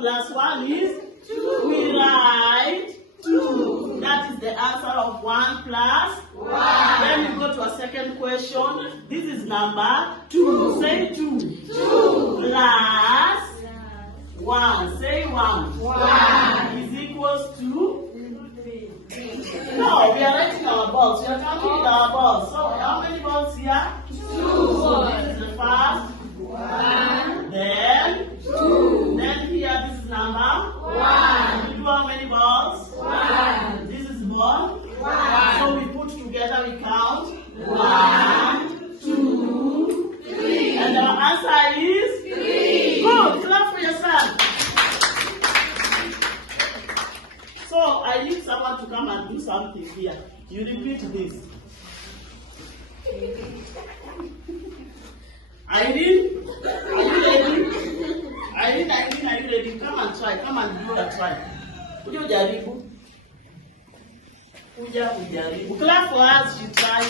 plus 1 is 2. We write 2. That is the answer of 1 plus 1. Then we go to a second question. This is number 2. Say 2. 2 plus 1. Say 1. 1 is equals to. No, we are writing our balls. We are counting our balls. So how many balls here? 2. So this is the first. 1. Then 2. Then here this is number 1. We do how many balls? 1. This is ball. 1. So we put together, we count 1, 2, 3. And our answer is 3. Good. Clap for your son. So I need someone to come and do something here. You repeat this. Irene, are you ready? Irene, are you ready? Come and try. Come and do a try. Kuja ujaribu. Kuja ujaribu. Clap for us, you try.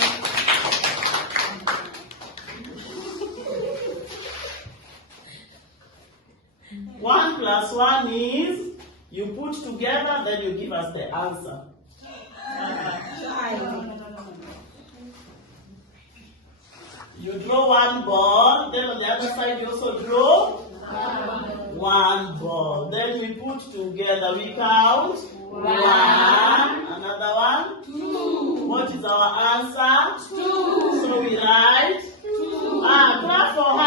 One plus 1 is, you put together, then you give us the answer. You draw 1 ball, then on the other side you also draw 1 ball. Then we put together, we count 1, another one, 2. What is our answer? 2. So we write 2. Clap for her.